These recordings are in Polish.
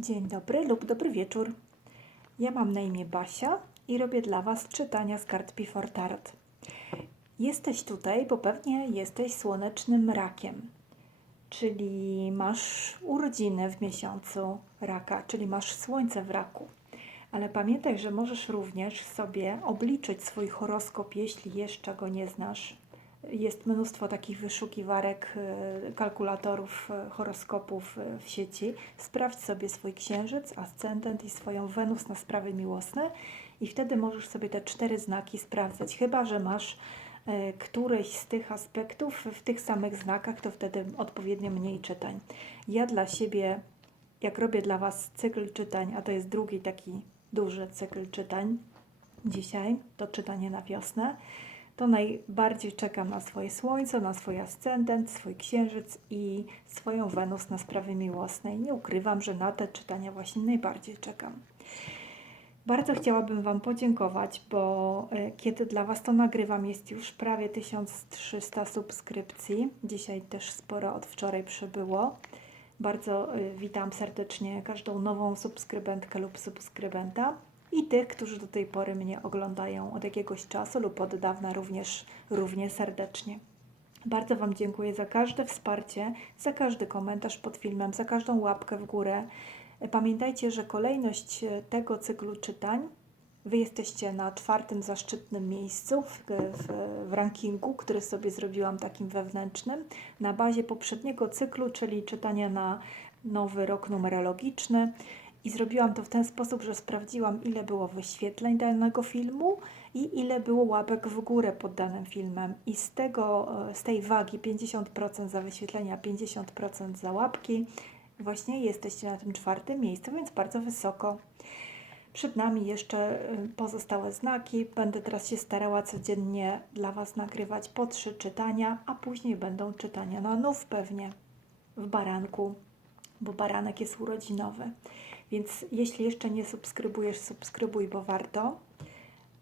Dzień dobry lub dobry wieczór. Ja mam na imię Basia i robię dla Was czytania z kart Before Tarot. Jesteś tutaj, bo pewnie jesteś słonecznym rakiem, czyli masz urodziny w miesiącu raka, czyli masz słońce w raku. Ale pamiętaj, że możesz również sobie obliczyć swój horoskop, jeśli jeszcze go nie znasz. Jest mnóstwo takich wyszukiwarek, e, kalkulatorów e, horoskopów e, w sieci. Sprawdź sobie swój księżyc, ascendent i swoją Wenus na sprawy miłosne i wtedy możesz sobie te cztery znaki sprawdzać. Chyba, że masz któreś z tych aspektów w tych samych znakach, to wtedy odpowiednio mniej czytań. Ja dla siebie, jak robię dla Was cykl czytań, a to jest drugi taki duży cykl czytań dzisiaj, to czytanie na wiosnę, to najbardziej czekam na swoje słońce, na swój ascendent, swój księżyc i swoją Wenus na sprawy miłosne. I nie ukrywam, że na te czytania właśnie najbardziej czekam. Bardzo chciałabym Wam podziękować, bo e, kiedy dla Was to nagrywam, jest już prawie 1300 subskrypcji. Dzisiaj też sporo od wczoraj przybyło. Bardzo e, witam serdecznie każdą nową subskrybentkę lub subskrybenta i tych, którzy do tej pory mnie oglądają od jakiegoś czasu lub od dawna również równie serdecznie. Bardzo Wam dziękuję za każde wsparcie, za każdy komentarz pod filmem, za każdą łapkę w górę. Pamiętajcie, że kolejność e, tego cyklu czytań Wy jesteście na czwartym zaszczytnym miejscu w, w, w rankingu, który sobie zrobiłam takim wewnętrznym, na bazie poprzedniego cyklu, czyli czytania na nowy rok numerologiczny. I zrobiłam to w ten sposób, że sprawdziłam, ile było wyświetleń danego filmu i ile było łapek w górę pod danym filmem. I z, tego, e, z tej wagi 50% za wyświetlenia, 50% za łapki, właśnie jesteście na tym czwartym miejscu, więc bardzo wysoko. Przed nami jeszcze y, pozostałe znaki. Będę teraz się starała codziennie dla Was nagrywać po trzy czytania, a później będą czytania na nów pewnie w baranku, bo baranek jest urodzinowy. Więc jeśli jeszcze nie subskrybujesz, subskrybuj, bo warto,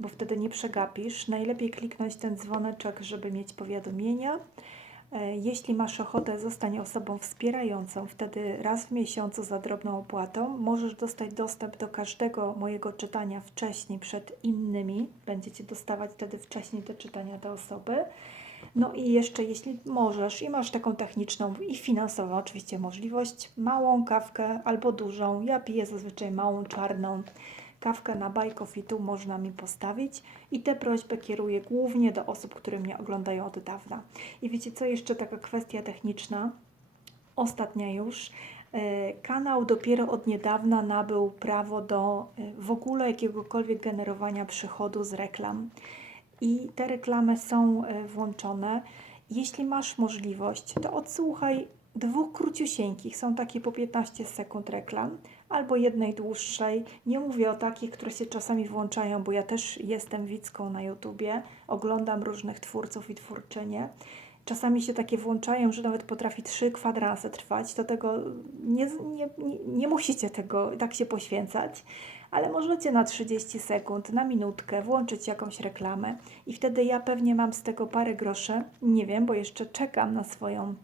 bo wtedy nie przegapisz. Najlepiej kliknąć ten dzwoneczek, żeby mieć powiadomienia. E, Jeśli masz ochotę, zostań osobą wspierającą. Wtedy raz w miesiącu za drobną opłatą możesz dostać dostęp do każdego mojego czytania wcześniej przed innymi. Będziecie dostawać wtedy wcześniej te czytania te osoby. No i jeszcze, jeśli możesz i masz taką techniczną i finansową oczywiście możliwość, małą kawkę albo dużą. Ja piję zazwyczaj małą czarną kawkę na Buy Coffee tu można mi postawić i tę prośbę kieruję głównie do osób, które mnie oglądają od dawna. I wiecie co, jeszcze taka kwestia techniczna, ostatnia już. E, Kanał dopiero od niedawna nabył prawo do e, w ogóle jakiegokolwiek generowania przychodu z reklam. I te reklamy są e, włączone. Jeśli masz możliwość, to odsłuchaj dwóch króciusieńkich, są takie po 15 sekund reklam, albo jednej dłuższej. Nie mówię o takich, które się czasami włączają, bo ja też jestem widzką na YouTubie, oglądam różnych twórców i twórczynie. Czasami się takie włączają, że nawet potrafi trzy kwadranse trwać, do tego nie, nie, nie, nie musicie tego tak się poświęcać, ale możecie na 30 sekund, na minutkę włączyć jakąś reklamę i wtedy ja pewnie mam z tego parę groszy, nie wiem, bo jeszcze czekam na swoją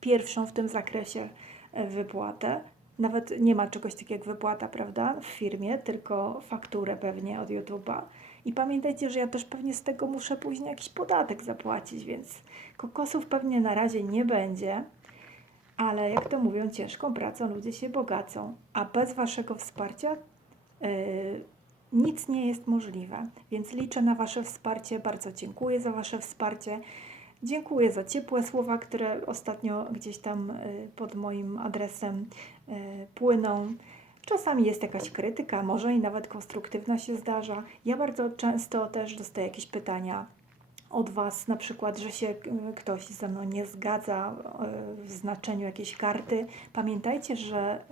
pierwszą w tym zakresie e, wypłatę. Nawet nie ma czegoś takiego jak wypłata, prawda, w firmie, tylko fakturę pewnie od YouTube'a. I pamiętajcie, że ja też pewnie z tego muszę później jakiś podatek zapłacić, więc kokosów pewnie na razie nie będzie. Ale jak to mówią, ciężką pracą ludzie się bogacą, a bez Waszego wsparcia nic nie jest możliwe. Więc liczę na Wasze wsparcie. Bardzo dziękuję za Wasze wsparcie. Dziękuję za ciepłe słowa, które ostatnio gdzieś tam y, pod moim adresem y, płyną. Czasami jest jakaś krytyka, może i nawet konstruktywna się zdarza. Ja bardzo często też dostaję jakieś pytania od Was, na przykład, że się ktoś ze mną nie zgadza w znaczeniu jakiejś karty. Pamiętajcie, że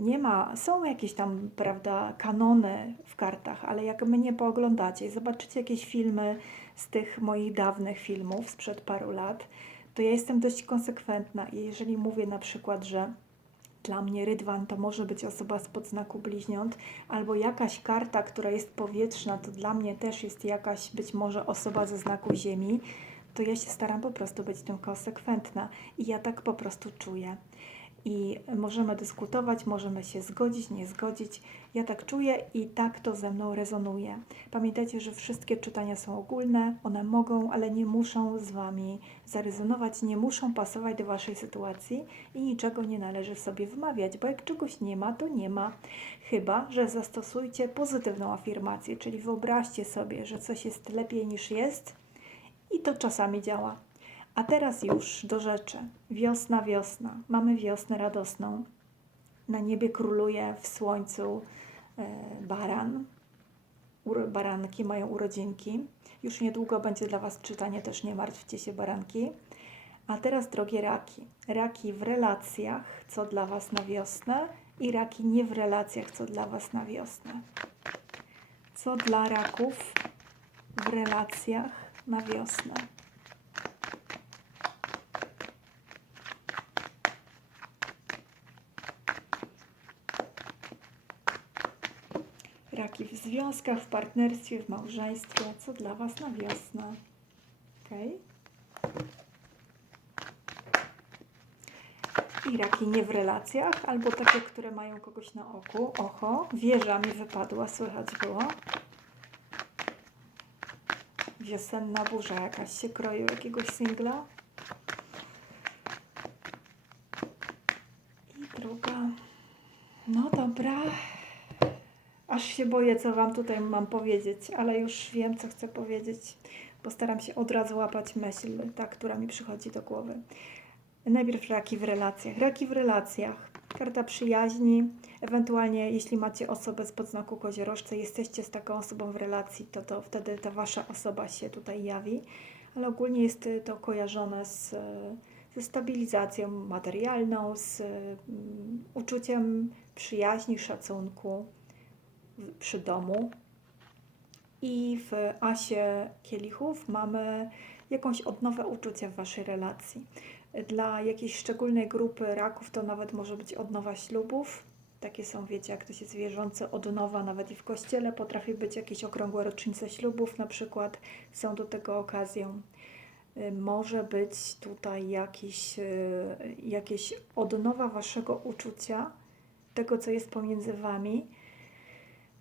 nie ma, są jakieś tam, prawda, kanony w kartach, ale jak mnie pooglądacie i zobaczycie jakieś filmy z tych moich dawnych filmów sprzed paru lat, to ja jestem dość konsekwentna i jeżeli mówię na przykład, że dla mnie rydwan to może być osoba z podznaku bliźniąt, albo jakaś karta, która jest powietrzna, to dla mnie też jest jakaś być może osoba ze znaku ziemi, to ja się staram po prostu być tym konsekwentna i ja tak po prostu czuję. I możemy dyskutować, możemy się zgodzić, nie zgodzić. Ja tak czuję i tak to ze mną rezonuje. Pamiętajcie, że wszystkie czytania są ogólne, one mogą, ale nie muszą z Wami zarezonować, nie muszą pasować do Waszej sytuacji i niczego nie należy sobie wmawiać, bo jak czegoś nie ma, to nie ma. Chyba, że zastosujcie pozytywną afirmację, czyli wyobraźcie sobie, że coś jest lepiej niż jest i to czasami działa. A teraz już do rzeczy. Wiosna, wiosna. Mamy wiosnę radosną. Na niebie króluje w słońcu e, baran. Baranki mają urodzinki. Już niedługo będzie dla Was czytanie, też nie martwcie się, baranki. A teraz, drogie raki. Raki w relacjach, co dla Was na wiosnę, i raki nie w relacjach, co dla Was na wiosnę. Co dla raków w relacjach na wiosnę. Raki w związkach, w partnerstwie, w małżeństwie. Co dla Was na wiosnę? Okej. I raki nie w relacjach, albo takie, które mają kogoś na oku. Oho, wieża mi wypadła, słychać było. Wiosenna burza jakaś się kroi u jakiegoś singla. I druga. No dobra. Aż się boję, co Wam tutaj mam powiedzieć, ale już wiem, co chcę powiedzieć. Postaram się od razu łapać myśl, ta, która mi przychodzi do głowy. Najpierw raki w relacjach. Raki w relacjach. Karta przyjaźni. Ewentualnie, jeśli macie osobę z podznaku koziorożce, jesteście z taką osobą w relacji, to, to wtedy ta Wasza osoba się tutaj jawi. Ale ogólnie jest to kojarzone z, ze stabilizacją materialną, z mm, uczuciem przyjaźni, szacunku przy domu. I w asie kielichów mamy jakąś odnowę uczucia w Waszej relacji. Dla jakiejś szczególnej grupy raków to nawet może być odnowa ślubów. Takie są, wiecie, jak to się wierzące, odnowa nawet i w kościele. Potrafi być jakieś okrągłe rocznice ślubów, na przykład są do tego okazją. Y, Może być tutaj jakiś, y, jakieś odnowa Waszego uczucia, tego, co jest pomiędzy Wami.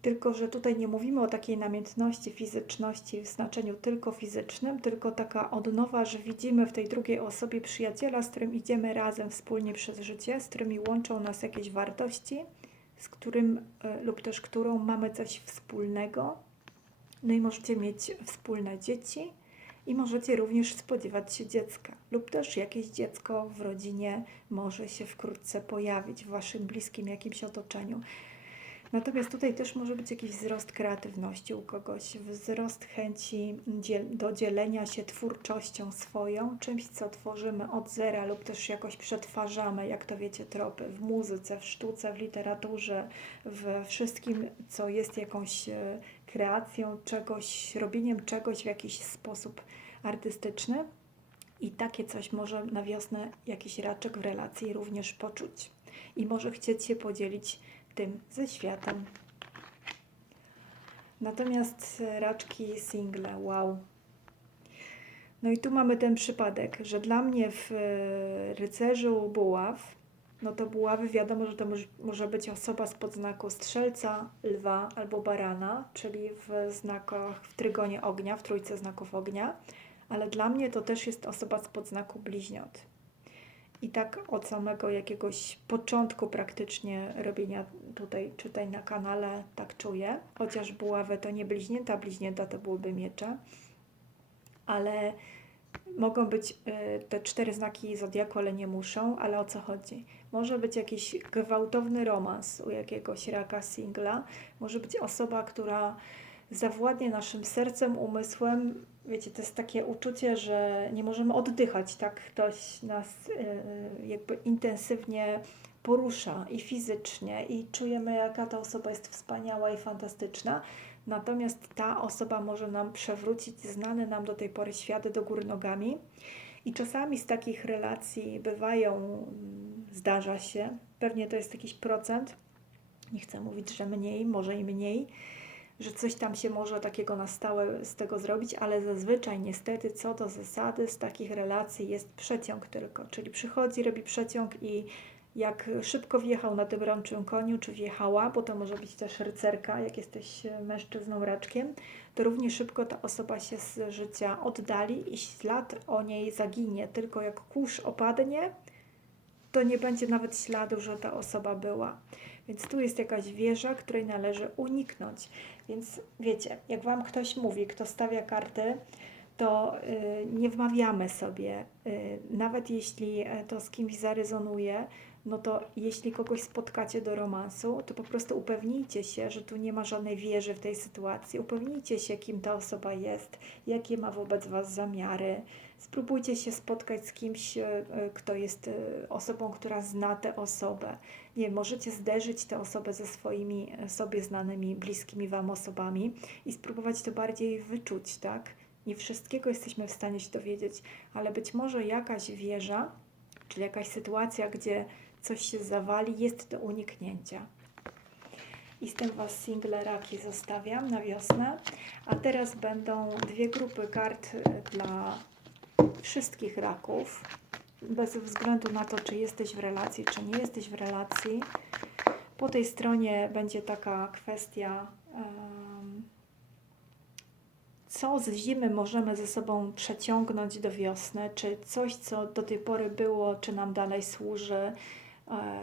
Tylko, że tutaj nie mówimy o takiej namiętności, fizyczności w znaczeniu tylko fizycznym, tylko taka odnowa, że widzimy w tej drugiej osobie przyjaciela, z którym idziemy razem wspólnie przez życie, z którymi łączą nas jakieś wartości, z którym e, lub też którą mamy coś wspólnego. No i możecie mieć wspólne dzieci i możecie również spodziewać się dziecka, lub też jakieś dziecko w rodzinie może się wkrótce pojawić w waszym bliskim jakimś otoczeniu. Natomiast tutaj też może być jakiś wzrost kreatywności u kogoś, wzrost chęci do dzielenia się twórczością swoją, czymś, co tworzymy od zera lub też jakoś przetwarzamy, jak to wiecie, tropy w muzyce, w sztuce, w literaturze, w wszystkim, co jest jakąś e, kreacją czegoś, robieniem czegoś w jakiś sposób artystyczny. I takie coś może na wiosnę jakiś raczek w relacji również poczuć. I może chcieć się podzielić tym ze światem. Natomiast raczki single, wow. No i tu mamy ten przypadek, że dla mnie w e, rycerzu buław, no to buławy wiadomo, że to moż- może być osoba z podznaku strzelca, lwa albo barana, czyli w znakach, w trygonie ognia, w trójce znaków ognia, ale dla mnie to też jest osoba z podznaku bliźniąt. I tak od samego jakiegoś początku praktycznie robienia tutaj czytań na kanale tak czuję. Chociaż buławy to nie bliźnięta, bliźnięta to byłyby miecze. Ale mogą być y, te cztery znaki zodiaku, ale nie muszą. Ale o co chodzi? Może być jakiś gwałtowny romans u jakiegoś raka singla. Może być osoba, która zawładnie naszym sercem, umysłem. Wiecie, to jest takie uczucie, że nie możemy oddychać, tak ktoś nas y, jakby intensywnie porusza i fizycznie, i czujemy, jaka ta osoba jest wspaniała i fantastyczna. Natomiast ta osoba może nam przewrócić znany nam do tej pory świat do góry nogami. I czasami z takich relacji bywają, mm, zdarza się, pewnie to jest jakiś procent, nie chcę mówić, że mniej, może i mniej, że coś tam się może takiego na stałe z tego zrobić, ale zazwyczaj niestety co do zasady z takich relacji jest przeciąg tylko, czyli przychodzi, robi przeciąg i jak szybko wjechał na tym rączym koniu, czy wjechała, bo to może być też rycerka, jak jesteś e, mężczyzną raczkiem, to równie szybko ta osoba się z życia oddali i ślad o niej zaginie. Tylko jak kurz opadnie, to nie będzie nawet śladu, że ta osoba była. Więc tu jest jakaś wieża, której należy uniknąć. Więc wiecie, jak Wam ktoś mówi, kto stawia karty, to y, nie wmawiamy sobie, y, nawet jeśli e, to z kimś zarezonuje, no to jeśli kogoś spotkacie do romansu, to po prostu upewnijcie się, że tu nie ma żadnej wieży w tej sytuacji. Upewnijcie się, kim ta osoba jest, jakie ma wobec Was zamiary. Spróbujcie się spotkać z kimś, e, e, kto jest e, osobą, która zna tę osobę. Nie, możecie zderzyć tę osobę ze swoimi sobie znanymi, bliskimi Wam osobami i spróbować to bardziej wyczuć, tak? Nie wszystkiego jesteśmy w stanie się dowiedzieć, ale być może jakaś wieża, czyli jakaś sytuacja, gdzie coś się zawali, jest do uniknięcia. I z tym Was single raki zostawiam na wiosnę. A teraz będą dwie grupy kart e, dla wszystkich raków, bez względu na to, czy jesteś w relacji, czy nie jesteś w relacji. Po tej stronie będzie taka kwestia, co z zimy możemy ze sobą przeciągnąć do wiosny, czy coś, co do tej pory było, czy nam dalej służy,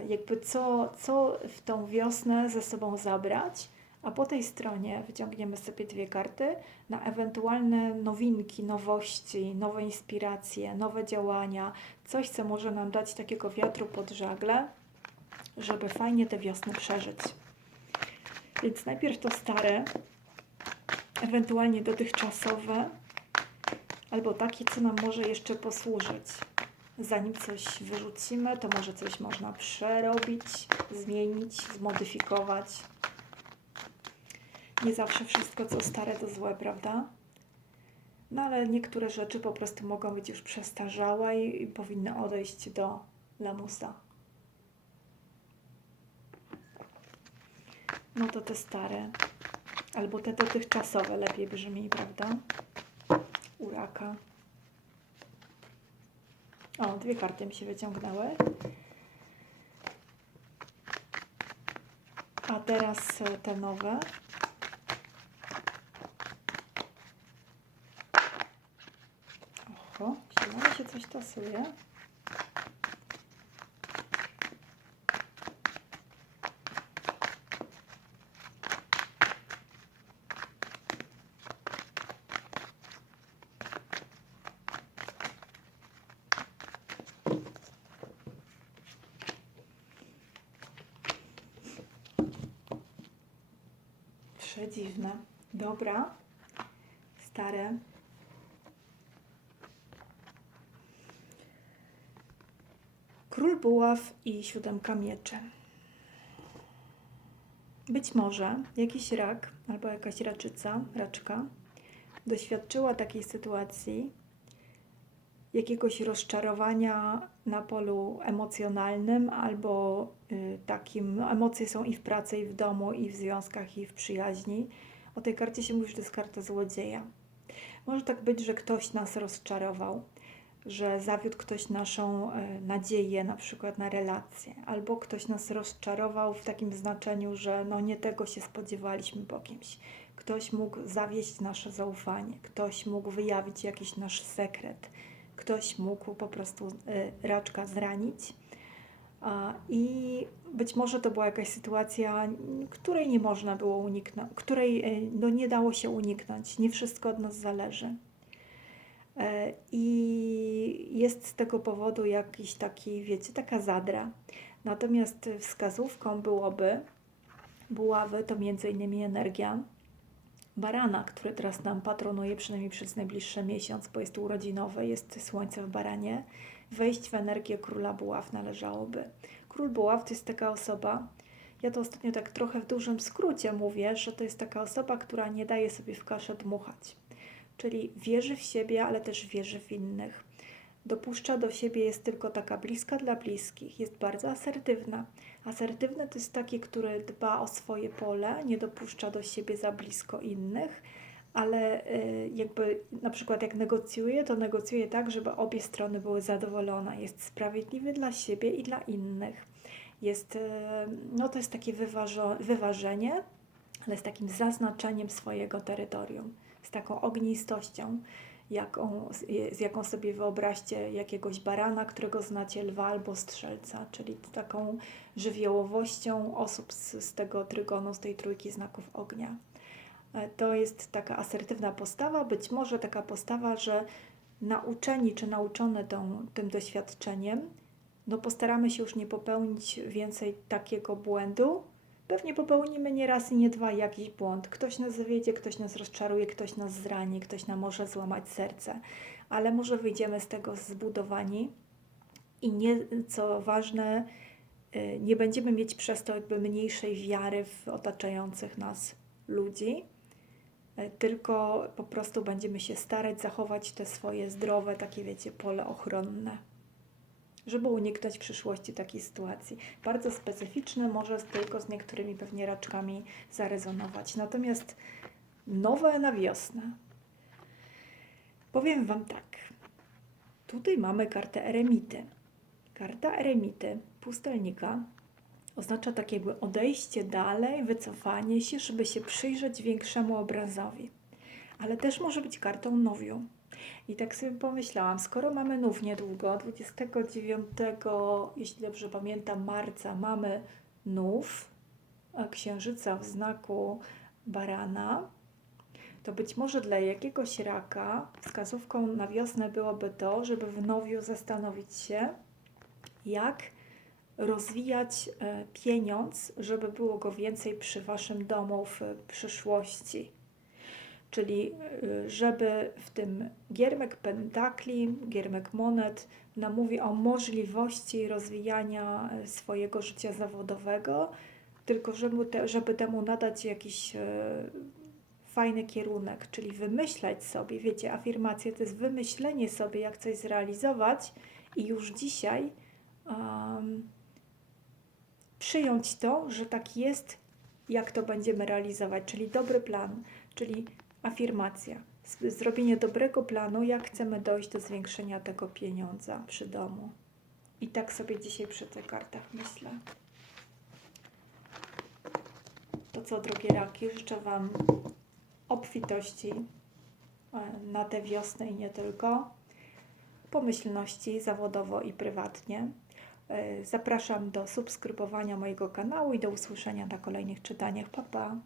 jakby co, co w tą wiosnę ze sobą zabrać. A po tej stronie wyciągniemy sobie dwie karty na ewentualne nowinki, nowości, nowe inspiracje, nowe działania, coś, co może nam dać takiego wiatru pod żagle, żeby fajnie tę wiosnę przeżyć. Więc najpierw to stare, ewentualnie dotychczasowe, albo takie, co nam może jeszcze posłużyć. Zanim coś wyrzucimy, to może coś można przerobić, zmienić, zmodyfikować. Nie zawsze wszystko, co stare, to złe, prawda? No ale niektóre rzeczy po prostu mogą być już przestarzałe i, powinny odejść do lamusa. No to te stare, albo te dotychczasowe lepiej brzmi, prawda? Uraka. O, dwie karty mi się wyciągnęły. A teraz e, te nowe. Oho, zielone się coś tasuje. Przedziwne. Dobra. Stare. Król buław i siódemka mieczy. Być może jakiś rak albo jakaś raczyca, raczka doświadczyła takiej sytuacji, jakiegoś rozczarowania na polu emocjonalnym albo y, takim, no, emocje są i w pracy, i w domu, i w związkach, i w przyjaźni. O tej karcie się mówi, że to jest karta złodzieja. Może tak być, że ktoś nas rozczarował, że zawiódł ktoś naszą e, nadzieję, na przykład na relację, albo ktoś nas rozczarował w takim znaczeniu, że no nie tego się spodziewaliśmy po kimś. Ktoś mógł zawieść nasze zaufanie, ktoś mógł wyjawić jakiś nasz sekret, ktoś mógł po prostu e, raczka zranić. I być może to była jakaś sytuacja, której nie można było uniknąć, której e, no, nie dało się uniknąć. Nie wszystko od nas zależy. E, I jest z tego powodu jakiś taki, wiecie, taka zadra. Natomiast wskazówką byłoby buławy to między innymi energia barana, który teraz nam patronuje przynajmniej przez najbliższy miesiąc, bo jest urodzinowy, jest słońce w baranie. Wejść w energię króla buław należałoby. Król buław to jest taka osoba, ja to ostatnio tak trochę w dużym skrócie mówię, że to jest taka osoba, która nie daje sobie w kaszę dmuchać. Czyli wierzy w siebie, ale też wierzy w innych. Dopuszcza do siebie, jest tylko taka bliska dla bliskich, jest bardzo asertywna. Asertywny to jest taki, który dba o swoje pole, nie dopuszcza do siebie za blisko innych, ale y, jakby na przykład jak negocjuje, to negocjuje tak, żeby obie strony były zadowolone. Jest sprawiedliwy dla siebie i dla innych. Jest, e, no to jest takie wyważo, wyważenie, ale z takim zaznaczeniem swojego terytorium, z taką ognistością, jaką, z, jaką sobie wyobraźcie jakiegoś barana, którego znacie, lwa albo strzelca, czyli taką żywiołowością osób z, z tego trygonu, z tej trójki znaków ognia. E, To jest taka asertywna postawa, być może taka postawa, że nauczeni czy nauczone tą, tym doświadczeniem, no postaramy się już nie popełnić więcej takiego błędu. Pewnie popełnimy nie raz i nie dwa jakiś błąd. Ktoś nas zawiedzie, ktoś nas rozczaruje, ktoś nas zrani, ktoś nam może złamać serce, ale może wyjdziemy z tego zbudowani i nie, co ważne, y, nie będziemy mieć przez to jakby mniejszej wiary w otaczających nas ludzi, y, tylko po prostu będziemy się starać zachować te swoje zdrowe, takie wiecie, pole ochronne żeby uniknąć w przyszłości takiej sytuacji. Bardzo specyficzny, może tylko z niektórymi pewnie raczkami zarezonować. Natomiast nowe na wiosnę. Powiem Wam tak. Tutaj mamy kartę eremity. Karta eremity, pustelnika, oznacza tak jakby odejście dalej, wycofanie się, żeby się przyjrzeć większemu obrazowi. Ale też może być kartą nowiu. I tak sobie pomyślałam, skoro mamy nów niedługo, 29, jeśli dobrze pamiętam, marca mamy nów księżyca w znaku barana, to być może dla jakiegoś raka wskazówką na wiosnę byłoby to, żeby w nowiu zastanowić się, jak rozwijać e, pieniądz, żeby było go więcej przy Waszym domu w przyszłości. Czyli y, żeby w tym giermek pentakli, giermek monet nam mówi o możliwości rozwijania y, swojego życia zawodowego, tylko żeby, te, żeby temu nadać jakiś e, fajny kierunek, czyli wymyślać sobie, wiecie, afirmacje to jest wymyślenie sobie, jak coś zrealizować i już dzisiaj um, przyjąć to, że tak jest, jak to będziemy realizować, czyli dobry plan, czyli afirmacja. Zrobienie dobrego planu, jak chcemy dojść do zwiększenia tego pieniądza przy domu. I tak sobie dzisiaj przy tych kartach myślę. To co, drogie raki, życzę Wam obfitości e, na tę wiosnę i nie tylko, pomyślności zawodowo i prywatnie. E, Zapraszam do subskrybowania mojego kanału i do usłyszenia na kolejnych czytaniach. Pa, pa!